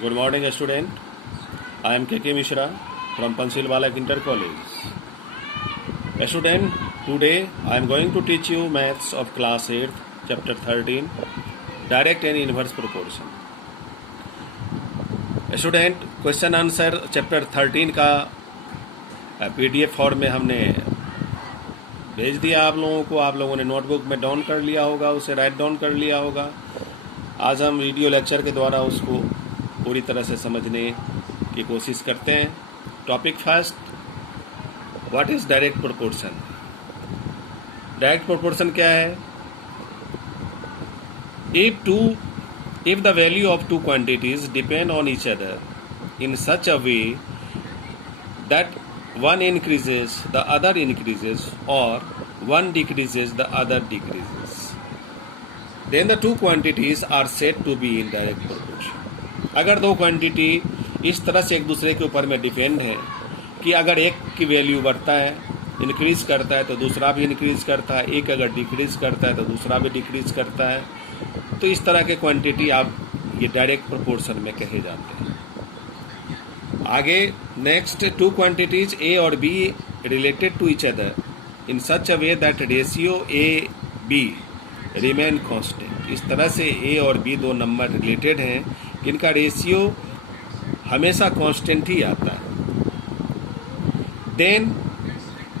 Good morning, student. I am KK Mishra from Pansil Balak Inter College. Student, today I am going to teach you maths of class 8, chapter 13, direct and inverse proportion. Student, question answer chapter 13 का PDF form में हमने भेज दिया आप लोगों को. आप लोगों ने नोटबुक में डाउन कर लिया होगा, उसे राइट डाउन कर लिया होगा. आज हम वीडियो लेक्चर के द्वारा उसको पूरी तरह से समझने की कोशिश करते हैं. Topic first, what is direct proportion. Direct proportion क्या है? If the value of two quantities depend on each other in such a way that one increases, the other increases, or one decreases, the other decreases, then the two quantities are said to be in direct proportion. अगर दो quantity इस तरह से एक दूसरे के ऊपर में डिपेंड है कि अगर एक की वैल्यू बढ़ता है, इंक्रीज करता है, तो दूसरा भी इंक्रीज करता है. एक अगर डिक्रीज करता है तो दूसरा भी डिक्रीज करता है. तो इस तरह के क्वांटिटी आप ये डायरेक्ट प्रोपोर्शन में कहे जाते हैं. आगे नेक्स्ट, टू क्वांटिटीज ए और B related to each other in such a way that ratio A B remain constant. इस तरह से ए और बी दो नंबर रिलेटेड हैं कि इनका रेशियो हमेशा कांस्टेंट ही आता है. Then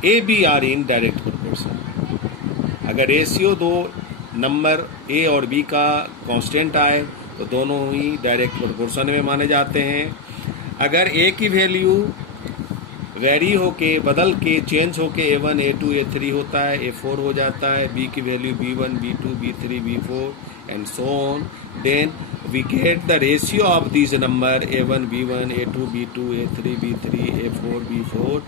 A B are in direct proportion. अगर रेशियो दो नंबर ए और बी का कांस्टेंट आए तो दोनों ही डायरेक्ट प्रोपोर्शन में माने जाते हैं. अगर ए की वैल्यू वेरी होके बदल के चेंज होके A1 A2 A3 होता है, A4 हो जाता है, बी की value B1 B2 B3 B4 and so on, then we get the ratio of these number A1 B1 A2 B2 A3 B3 A4 B4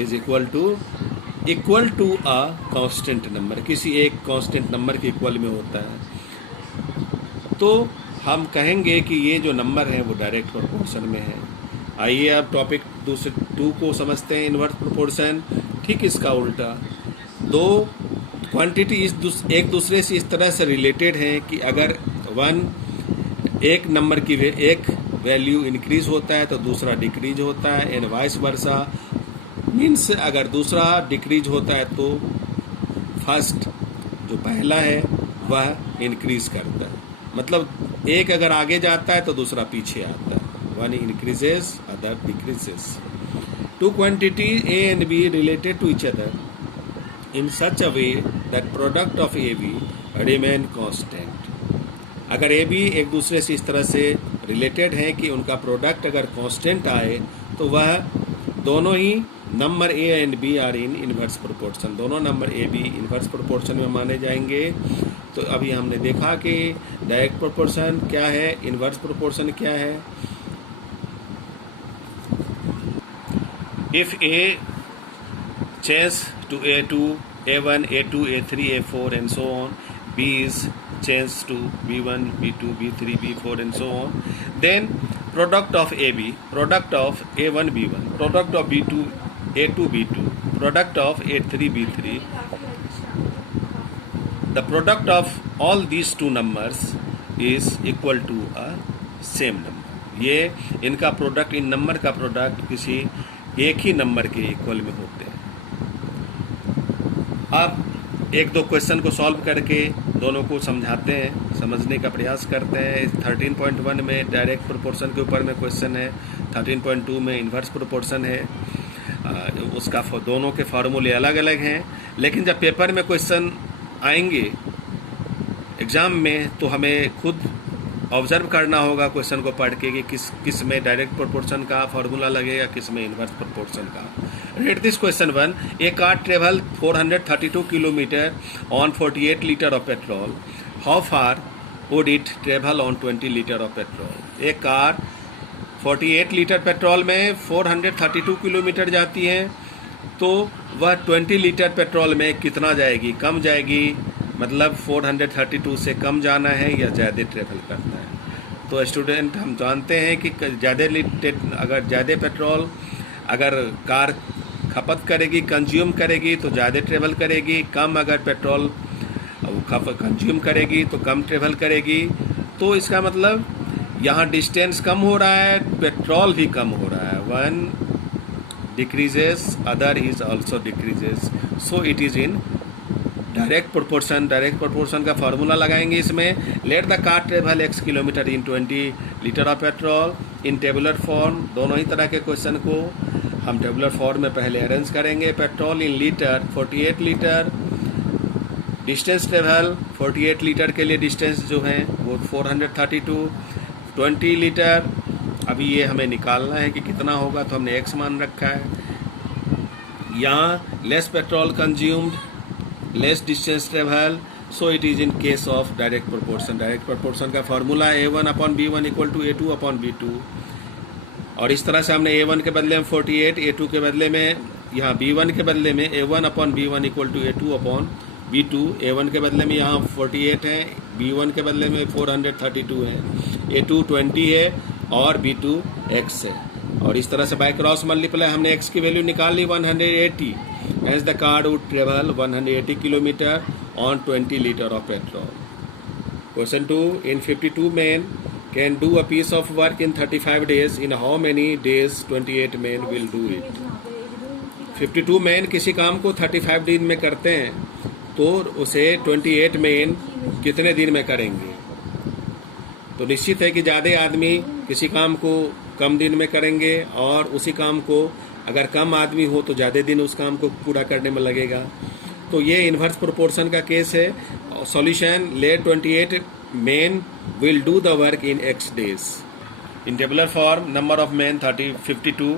is equal to a constant number. किसी एक constant number के equal में होता है. तो हम कहेंगे कि ये जो नंबर है वो डायरेक्ट प्रोपोर्शन में है. आइए अब टॉपिक दूसरे 2 को समझते हैं, इन्वर्स प्रोपोर्शन. ठीक इसका उल्टा, दो क्वांटिटी एक दूसरे से इस तरह से रिलेटेड हैं कि अगर एक नंबर की एक वैल्यू इंक्रीज होता है तो दूसरा डिक्रीज होता है, एंड वाइस वर्सा. मीन्स अगर दूसरा डिक्रीज होता है तो फर्स्ट जो पहला है वह इंक्रीज करता है. मतलब एक अगर आगे जाता है तो दूसरा पीछे आता है. One increases, other decreases. Two quantity A and B related to each other in such a way that product of A B remain constant. अगर ए बी एक दूसरे से इस तरह से रिलेटेड हैं कि उनका प्रोडक्ट अगर कांस्टेंट आए तो वह दोनों ही number A and B are in inverse proportion. दोनों number A B inverse proportion में माने जाएंगे. तो अभी हमने देखा कि डायरेक्ट प्रोपोर्शन क्या है, इनवर्स प्रोपोर्शन क्या है. If A change to A2 A1 A2 A3 A4 and so on, B is changed to B1 B2 B3 B4 and so on, then product of AB, product of A1 B1, product of B2 A2 B2, product of A3 B3, the product of all these two numbers is equal to a same number. ये इनका product, इन number का product किसी एक ही number के equal में होते हैं. अब एक दो क्वेश्चन को सॉल्व करके दोनों को समझाते हैं, समझने का प्रयास करते हैं. 13.1 में डायरेक्ट प्रोपोर्शन के ऊपर में क्वेश्चन है. 13.2 में इन्वर्स प्रोपोर्शन है. उसका दोनों के फार्मूले अलग अलग हैं, लेकिन जब पेपर में क्वेश्चन आएंगे एग्ज़ाम में तो हमें खुद ऑब्जर्व करना होगा क्वेश्चन को पढ़ के कि किस में डायरेक्ट प्रोपोर्शन का फार्मूला लगेगा, किस में इन्वर्स प्रोपोर्शन का. Read this question 1. A car travel 432 kilometre on 48 litre of petrol. How far would it travel on 20 litre of petrol. एक कार 48 लीटर पेट्रोल में 432 किलोमीटर जाती है, तो वह 20 लीटर पेट्रोल में कितना जाएगी? कम जाएगी. मतलब 432 से कम जाना है या ज़्यादा ट्रेवल करना है. तो स्टूडेंट, हम जानते हैं कि अगर ज़्यादा पेट्रोल अगर कार खपत करेगी, कंज्यूम करेगी तो ज़्यादा ट्रेवल करेगी. कम अगर पेट्रोल कंज्यूम करेगी तो कम ट्रेवल करेगी. तो इसका मतलब यहाँ डिस्टेंस कम हो रहा है, पेट्रोल भी कम हो रहा है. One decreases, other is also decreases. So it is in direct proportion. Direct proportion का फॉर्मूला लगाएंगे इसमें. Let the car travel x kilometre in 20 litre of petrol in tabular form. दोनों ही तरह के क्वेश्चन को हम टेबुलर फॉर्म में पहले अरेंज करेंगे. Petrol in litre 48 litre. Distance travel 48 litre के लिए डिस्टेंस जो है वो 432. 20 लीटर अभी ये हमें निकालना है कि कितना होगा, तो हमने x मान रखा है. यहाँ less petrol consumed, less distance travel, so it is in case of direct proportion. Direct proportion का formula A1/B1 equal to A2/B2. और इस तरह से हमने A1 के बदले में 48, A2 के बदले में, यहाँ B1 के बदले में A1/B1 equal to A2/B2. A1 के बदले में यहाँ 48 है, B1 के बदले में 432 है, A2 20 है और B2 X है. और इस तरह से बाय क्रॉस मल्टीप्लाई हमने X की वैल्यू निकाल ली 180. Hence the car would travel 180 kilometer on 20 liter of petrol. Question 2. In 52 men can do a piece of work in 35 days. In how many days 28 men will do it? 52 men किसी काम को 35 दिन में करते हैं, तो उसे 28 men कितने दिन में करेंगे? तो निश्चित है कि ज़्यादा आदमी किसी काम को कम दिन में करेंगे, और उसी काम को अगर कम आदमी हो तो ज़्यादा दिन उस काम को पूरा करने में लगेगा. तो ये इन्वर्स प्रोपोर्शन का केस है. Solution: let 28 men will do the work in x days. In tabular form, number of men 52,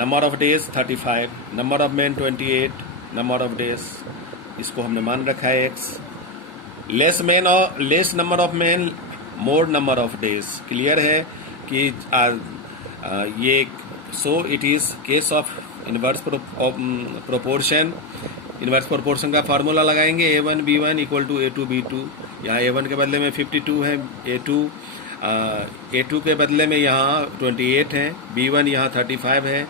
number of days 35, number of men 28, number of days इसको हमने मान रखा है x. लेस मैन और less number of man, more number of days. Clear है कि ये सो it is case of inverse proportion. Inverse proportion का फार्मूला लगाएंगे. A1/B1 equal to A2/B2. यहाँ A1 के बदले में 52 है, A2 के बदले में यहाँ 28 है, B1 यहाँ 35 है.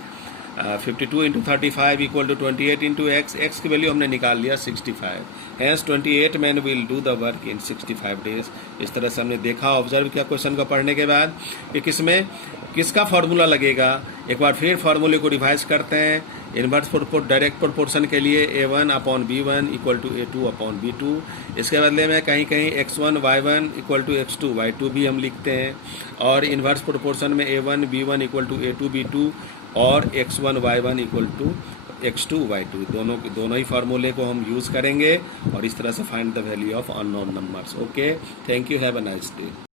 52 into 35 equal to 28 into x की वैल्यू हमने निकाल लिया 65. Hence 28 men will do the work in 65 days. इस तरह से हमने देखा, ऑब्जर्व किया क्वेश्चन को पढ़ने के बाद कि किसमें किसका फार्मूला लगेगा. एक बार फिर फार्मूले को रिवाइज करते हैं. इनवर्स डायरेक्ट प्रोपोर्शन के लिए A1/B1 इक्वल टू A2/B2. इसके बदले में कहीं कहीं x1 y1 equal to x2 y2 भी हम लिखते हैं. और इनवर्स प्रोपोर्शन में A1/B1 इक्वल टू A2/B2 और x1 y1 equal to x2 y2. दोनों ही फार्मूले को हम यूज़ करेंगे और इस तरह से find the value of unknown numbers. Okay, thank you, have a nice day.